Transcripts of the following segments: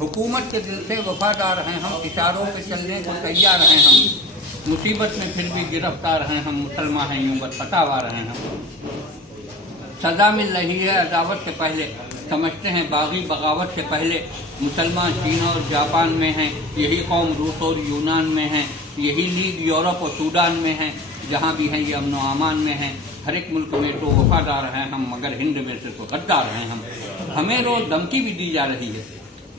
हुकूमत के दिल से वफादार हैं हम, इशारों पे चलने को तैयार हैं हम, मुसीबत में फिर भी गिरफ्तार हैं हम, मुसलमान हैं यूं बस फतावार हैं हम। सज़ा मिल रही है अदावत से पहले, समझते हैं बागी बगावत से पहले। मुसलमान चीन और जापान में हैं, यही कौम रूस और यूनान में हैं, यही लीग यूरोप और सूडान में हैं, जहाँ भी हैं ये अमन व अमान में हैं। हर एक मुल्क में तो वफादार हैं हम, मगर हिंद में से तो गद्दार हैं हम। हमें रोज़ धमकी भी दी जा रही है,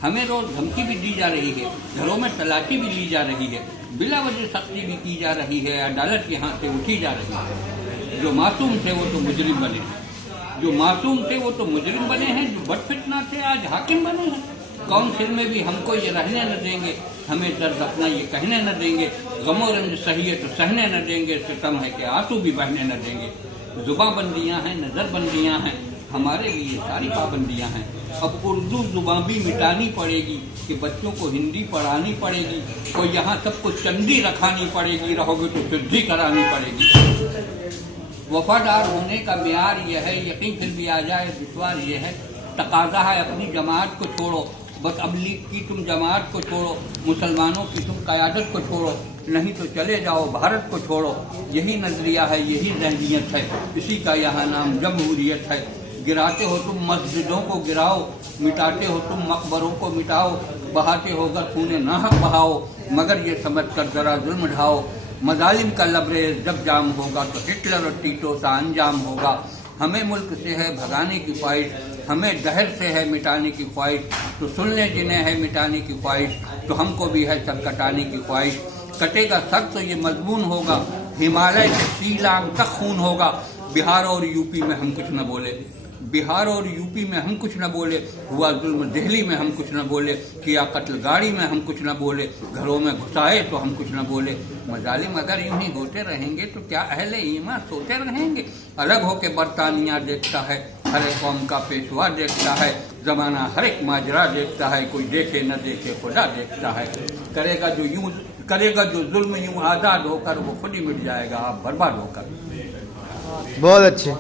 हमें रोज़ धमकी भी दी जा रही है, घरों में तलाशी भी ली जा रही है, बिला वजह सख्ती भी की जा रही है, अदालत के हाथ से उठी जा रही है। जो मासूम थे वो तो मुजरिम बने हैं, जो मासूम थे वो तो मुजरिम बने हैं, जो बदफितना थे आज हाकिम बने हैं। काउंसिल में भी हमको ये रहने न देंगे, हमें दर्द अपना ये कहने न देंगे, गमो रंज सही है तो सहने न देंगे, सितम है कि आंसू भी बहने न देंगे। जुबां बंदियाँ हैं, नज़र बंदियाँ हैं, हमारे लिए सारी पाबंदियाँ हैं। अब उर्दू जुबां भी मिटानी पड़ेगी कि बच्चों को हिंदी पढ़ानी पड़ेगी, कोई यहाँ सबको चंदी रखानी पड़ेगी, रहोगे तो सिद्धि करानी पड़ेगी। वफादार होने का मेयार यह है, यकीन फिर भी आ जाए दुश्वार यह है, तकाजा है अपनी जमात को छोड़ो, बस अब लीग की तुम जमात को छोड़ो, मुसलमानों की तुम क़यादत को छोड़ो, नहीं तो चले जाओ भारत को छोड़ो। यही नज़रिया है, यही ज़हनियत है, इसी का यहाँ नाम जमहूरियत है। गिराते हो तुम मस्जिदों को गिराओ, मिटाते हो तुम मकबरों को मिटाओ, बहाते होगा खूने नाहक बहाओ, मगर ये समझ कर ज़रा जुल्म ढाओ। मजालिम का लबरेज जब जाम होगा तो हिटलर और टीटो सा अंजाम होगा। हमें मुल्क से है भगाने की ख्वाहिश, हमें दहर से है मिटाने की ख्वाहिश, तो सुन लें जिन्हें है मिटाने की ख्वाहिश, तो हमको भी है सर कटाने की ख्वाहिश। कटेगा सर तो ये मजबून होगा, हिमालय से शीलांग तक खून होगा। बिहार और यूपी में हम कुछ न बोले, बिहार और यूपी में हम कुछ न बोले, हुआ जुल्म दिल्ली में हम कुछ न बोले, किया कत्ल गाड़ी में हम कुछ न बोले, घरों में घुसाए तो हम कुछ न बोले। मजालिम अगर यूं ही होते रहेंगे तो क्या अहले ईमान सोते रहेंगे? अलग होके बरतानिया देखता है, हर एक कौम का पेशवा देखता है, जमाना हर एक माजरा देखता है, कोई देखे न देखे खुदा देखता है। करेगा जो जुल्म यूं आज़ाद होकर, वो खुद ही मिट जाएगा आप बर्बाद होकर। बहुत अच्छे।